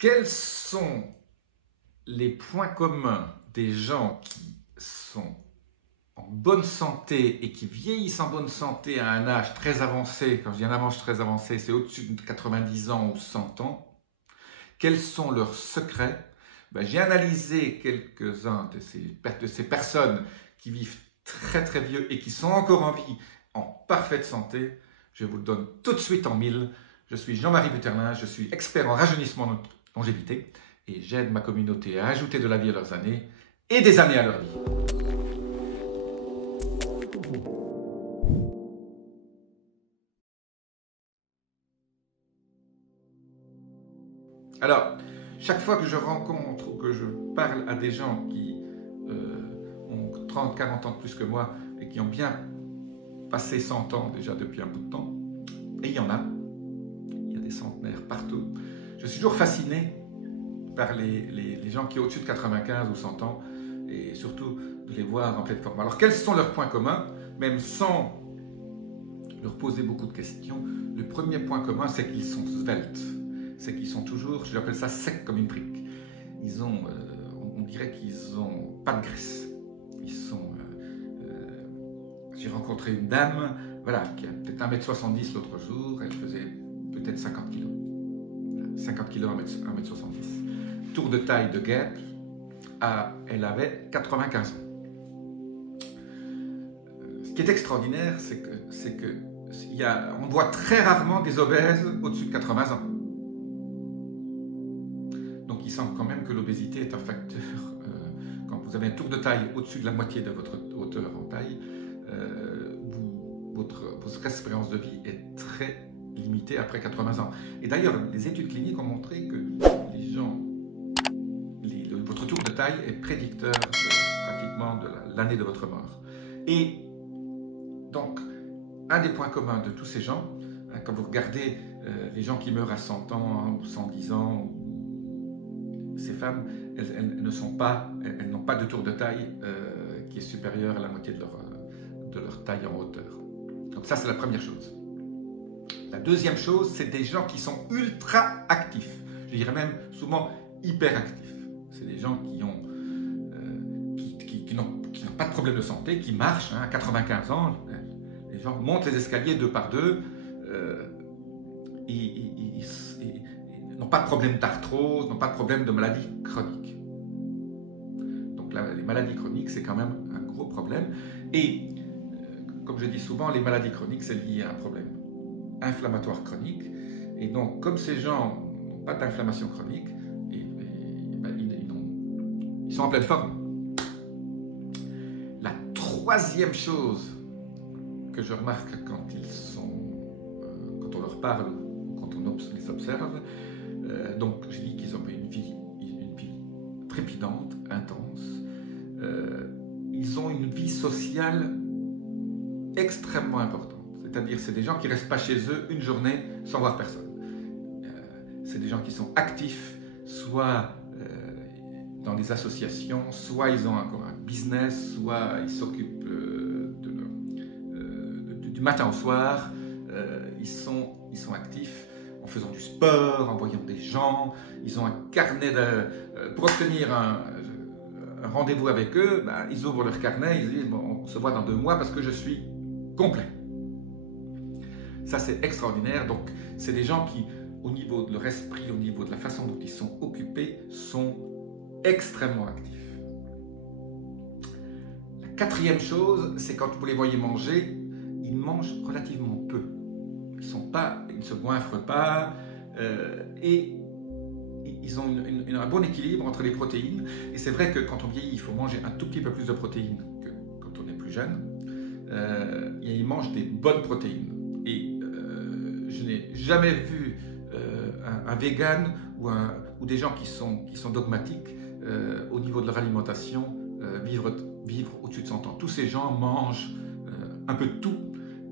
Quels sont les points communs des gens qui sont en bonne santé et qui vieillissent en bonne santé à un âge très avancé? Quand je dis un âge très avancé, c'est au-dessus de 90 ans ou 100 ans. Quels sont leurs secrets? J'ai analysé quelques-uns de ces personnes qui vivent très très vieux et qui sont encore en vie, en parfaite santé. Je vous le donne tout de suite en mille. Je suis Jean-Marie Buterlin, je suis expert en rajeunissement et longévité et j'aide ma communauté à ajouter de la vie à leurs années et des années à leur vie. Alors, chaque fois que je rencontre ou que je parle à des gens qui ont 30, 40 ans de plus que moi et qui ont bien passé 100 ans déjà depuis un bout de temps, et il y a des centenaires partout, je suis toujours fasciné par les gens qui ont au-dessus de 95 ou 100 ans et surtout de les voir en pleine forme. Alors, quels sont leurs points communs? Même sans leur poser beaucoup de questions, le premier point commun, c'est qu'ils sont sveltes. C'est qu'ils sont toujours, j'appelle ça sec comme une brique. Ils ont, on dirait qu'ils n'ont pas de graisse. Ils sont... j'ai rencontré une dame, voilà, qui a peut-être 1m70 l'autre jour, elle faisait peut-être 50 kg. 50 kg, 1m70. Tour de taille de guêpe, elle avait 95 ans. Ce qui est extraordinaire, c'est que on voit très rarement des obèses au-dessus de 80 ans. Donc il semble quand même que l'obésité est un facteur. Quand vous avez un tour de taille au-dessus de la moitié de votre hauteur en taille, votre espérance de vie est très limitée après 80 ans. Et d'ailleurs, les études cliniques ont montré que votre tour de taille est prédicteur pratiquement de l'année de votre mort. Et donc, un des points communs de tous ces gens, quand vous regardez les gens qui meurent à 100 ans ou 110 ans, ces femmes, elles n'ont pas de tour de taille qui est supérieur à la moitié de leur taille en hauteur. Donc ça, c'est la première chose. La deuxième chose, c'est des gens qui sont ultra actifs. Je dirais même souvent hyper actifs. C'est des gens qui n'ont pas de problème de santé, qui marchent à 95 ans. Les gens montent les escaliers deux par deux. Ils n'ont pas de problème d'arthrose, n'ont pas de problème de maladie chronique. Donc là, les maladies chroniques, c'est quand même un gros problème. Et comme je dis souvent, les maladies chroniques, c'est lié à un problème inflammatoire chronique. Et donc, comme ces gens n'ont pas d'inflammation chronique, ils sont en pleine forme. La troisième chose que je remarque quand on leur parle ou quand on les observe, donc je dis qu'ils ont une vie trépidante, intense. Ils ont une vie sociale extrêmement importante. C'est-à-dire, c'est des gens qui ne restent pas chez eux une journée sans voir personne. C'est des gens qui sont actifs, soit dans des associations, soit ils ont encore un business, soit ils s'occupent du matin au soir. Ils sont actifs en faisant du sport, en voyant des gens. Ils ont un carnet pour obtenir un rendez-vous avec eux. Ils ouvrent leur carnet, ils disent bon, on se voit dans 2 mois parce que je suis complet. Ça, c'est extraordinaire. Donc, c'est des gens qui, au niveau de leur esprit, au niveau de la façon dont ils sont occupés, sont extrêmement actifs. La quatrième chose, c'est quand vous les voyez manger, ils mangent relativement peu. Ils ne se goinfrent pas et ils ont un bon équilibre entre les protéines. Et c'est vrai que quand on vieillit, il faut manger un tout petit peu plus de protéines que quand on est plus jeune. Et ils mangent des bonnes protéines. Et je n'ai jamais vu un vegan ou des gens qui sont dogmatiques au niveau de leur alimentation vivre au-dessus de 100 ans. Tous ces gens mangent un peu de tout,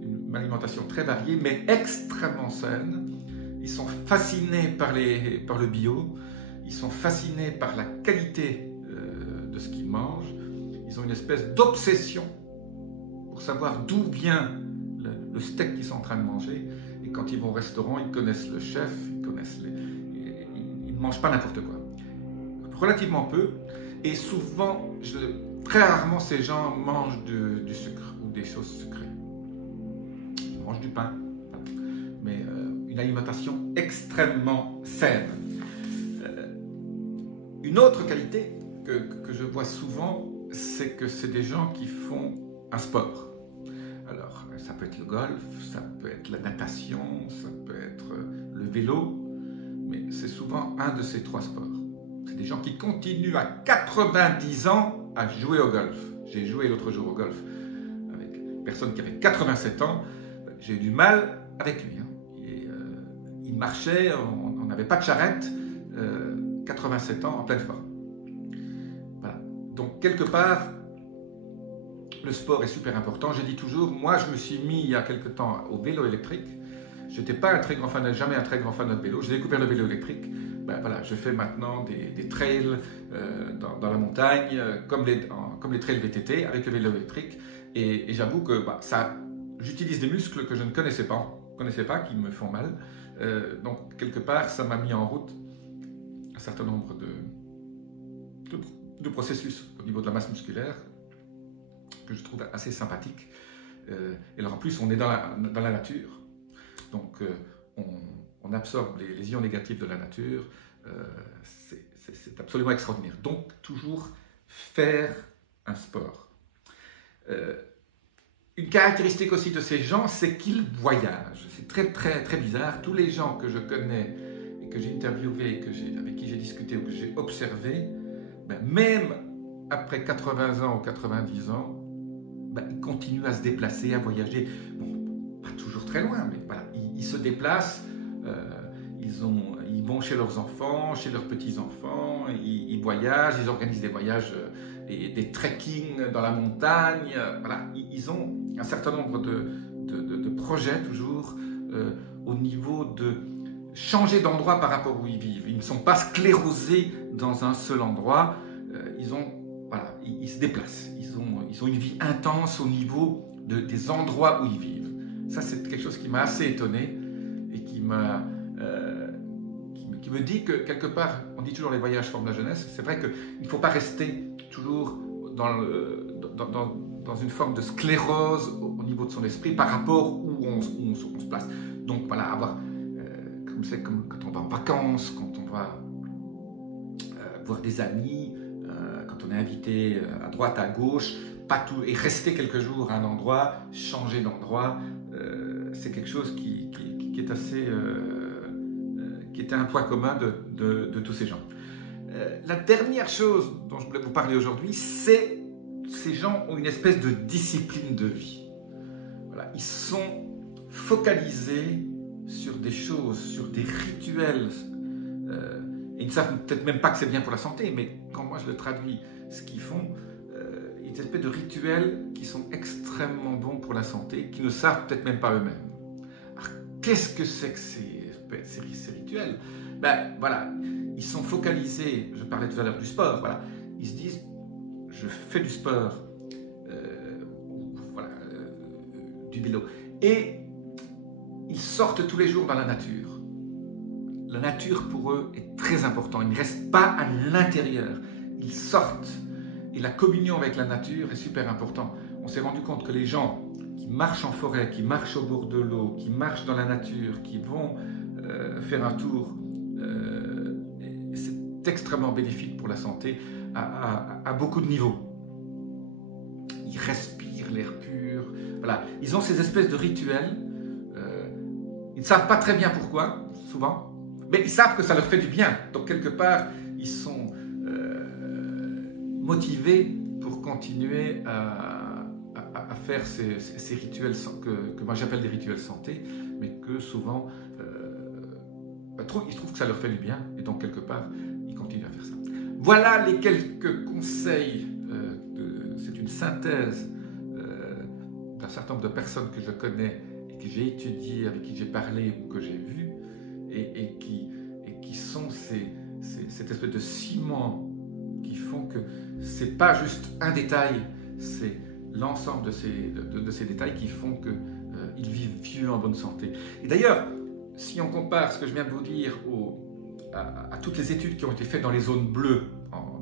une alimentation très variée, mais extrêmement saine. Ils sont fascinés par le bio, ils sont fascinés par la qualité de ce qu'ils mangent. Ils ont une espèce d'obsession pour savoir d'où vient le steak qu'ils sont en train de manger. Et quand ils vont au restaurant, ils connaissent le chef, ils ne mangent pas n'importe quoi. Relativement peu. Et souvent, très rarement, ces gens mangent du sucre ou des choses sucrées. Ils mangent du pain. Mais une alimentation extrêmement saine. Une autre qualité que je vois souvent, c'est que c'est des gens qui font un sport. Alors, ça peut être le golf, ça peut être la natation, ça peut être le vélo, mais c'est souvent un de ces trois sports. C'est des gens qui continuent à 90 ans à jouer au golf. J'ai joué l'autre jour au golf avec une personne qui avait 87 ans. J'ai eu du mal avec lui. Il marchait, on n'avait pas de charrette, 87 ans en pleine forme. Voilà. Donc, quelque part, le sport est super important. Je dis toujours, moi, je me suis mis il y a quelque temps au vélo électrique. Je n'étais pas un très grand fan, jamais un très grand fan de vélo. J'ai découvert le vélo électrique. Ben, voilà, je fais maintenant des trails dans la montagne, comme les trails VTT avec le vélo électrique. Et j'avoue que j'utilise des muscles que je ne connaissais pas, qui me font mal. Donc, quelque part, ça m'a mis en route un certain nombre de processus au niveau de la masse musculaire que je trouve assez sympathique. Et alors en plus, on est dans la nature, donc on absorbe les ions négatifs de la nature. C'est absolument extraordinaire. Donc, toujours faire un sport. Une caractéristique aussi de ces gens, c'est qu'ils voyagent. C'est très, très, très bizarre. Tous les gens que je connais et que j'ai interviewés, avec qui j'ai discuté ou que j'ai observé, même après 80 ans ou 90 ans, ils continuent à se déplacer, à voyager. Bon, pas toujours très loin, mais voilà, ils se déplacent, ils vont chez leurs enfants, chez leurs petits-enfants, ils voyagent, ils organisent des voyages, des trekking dans la montagne. Voilà, ils ont un certain nombre de projets toujours au niveau de changer d'endroit par rapport où ils vivent. Ils ne sont pas sclérosés dans un seul endroit. Ils se déplacent. Ils ont une vie intense au niveau des endroits où ils vivent. Ça, c'est quelque chose qui m'a assez étonné et qui me dit que quelque part, on dit toujours les voyages forment la jeunesse. C'est vrai qu'il ne faut pas rester toujours dans une forme de sclérose au niveau de son esprit par rapport où on se place. Donc voilà, comme quand on va en vacances, quand on va voir des amis, quand on est invité à droite, à gauche, pas tout, et rester quelques jours à un endroit, changer d'endroit, c'est quelque chose qui est assez, qui était un point commun de tous ces gens. La dernière chose dont je voulais vous parler aujourd'hui, c'est ces gens ont une espèce de discipline de vie. Voilà, ils sont focalisés sur des choses, sur des rituels. Ils ne savent peut-être même pas que c'est bien pour la santé, mais quand moi je le traduis, ce qu'ils font, il y a des espèces de rituels qui sont extrêmement bons pour la santé, qui ne savent peut-être même pas eux-mêmes. Alors, qu'est-ce que c'est que ces rituels? Voilà, ils sont focalisés, je parlais tout à l'heure du sport, voilà, ils se disent, je fais du sport, du vélo, et ils sortent tous les jours dans la nature. La nature pour eux est très importante, ils ne restent pas à l'intérieur, ils sortent, et la communion avec la nature est super importante. On s'est rendu compte que les gens qui marchent en forêt, qui marchent au bord de l'eau, qui marchent dans la nature, qui vont faire un tour, c'est extrêmement bénéfique pour la santé à beaucoup de niveaux. Ils respirent l'air pur, voilà. Ils ont ces espèces de rituels, ils ne savent pas très bien pourquoi, souvent, mais ils savent que ça leur fait du bien. Donc quelque part, ils sont motivés pour continuer à faire ces rituels que moi j'appelle des rituels santé, mais que souvent ils trouvent que ça leur fait du bien, et donc quelque part ils continuent à faire ça. Voilà les quelques conseils, c'est une synthèse d'un certain nombre de personnes que je connais et que j'ai étudiées, avec qui j'ai parlé ou que j'ai vu, et qui sont cette espèce de ciment qui font que c'est pas juste un détail, c'est l'ensemble de ces détails qui font qu'ils vivent vieux en bonne santé. Et d'ailleurs, si on compare ce que je viens de vous dire à toutes les études qui ont été faites dans les zones bleues.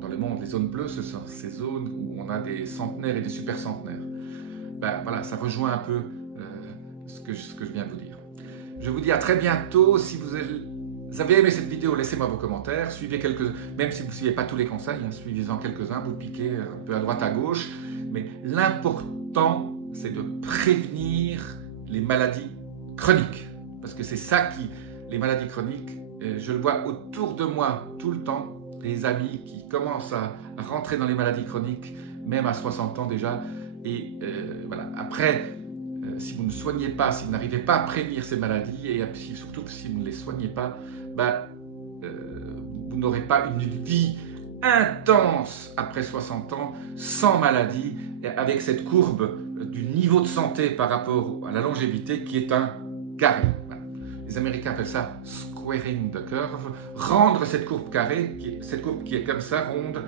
Dans le monde, les zones bleues, ce sont ces zones où on a des centenaires et des super centenaires. Ben, voilà, ça rejoint un peu ce que je viens de vous dire. Je vous dis à très bientôt. Si vous avez aimé cette vidéo, laissez-moi vos commentaires. Suivez même si vous ne suivez pas tous les conseils, hein, suivez-en quelques-uns, vous piquez un peu à droite à gauche. Mais l'important, c'est de prévenir les maladies chroniques. Parce que c'est ça les maladies chroniques, je le vois autour de moi tout le temps, les amis qui commencent à rentrer dans les maladies chroniques, même à 60 ans déjà. Et voilà. Après, si vous ne soignez pas, si vous n'arrivez pas à prévenir ces maladies, et surtout si vous ne les soignez pas, vous n'aurez pas une vie intense après 60 ans, sans maladie, avec cette courbe du niveau de santé par rapport à la longévité qui est un carré. Voilà. Les Américains appellent ça squaring the curve, rendre cette courbe carrée, cette courbe qui est comme ça, ronde,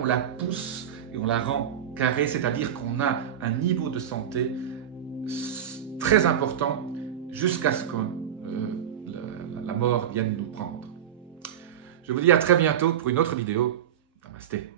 on la pousse et on la rend carrée, c'est-à-dire qu'on a un niveau de santé très important jusqu'à ce que la mort vienne nous prendre. Je vous dis à très bientôt pour une autre vidéo. Namasté.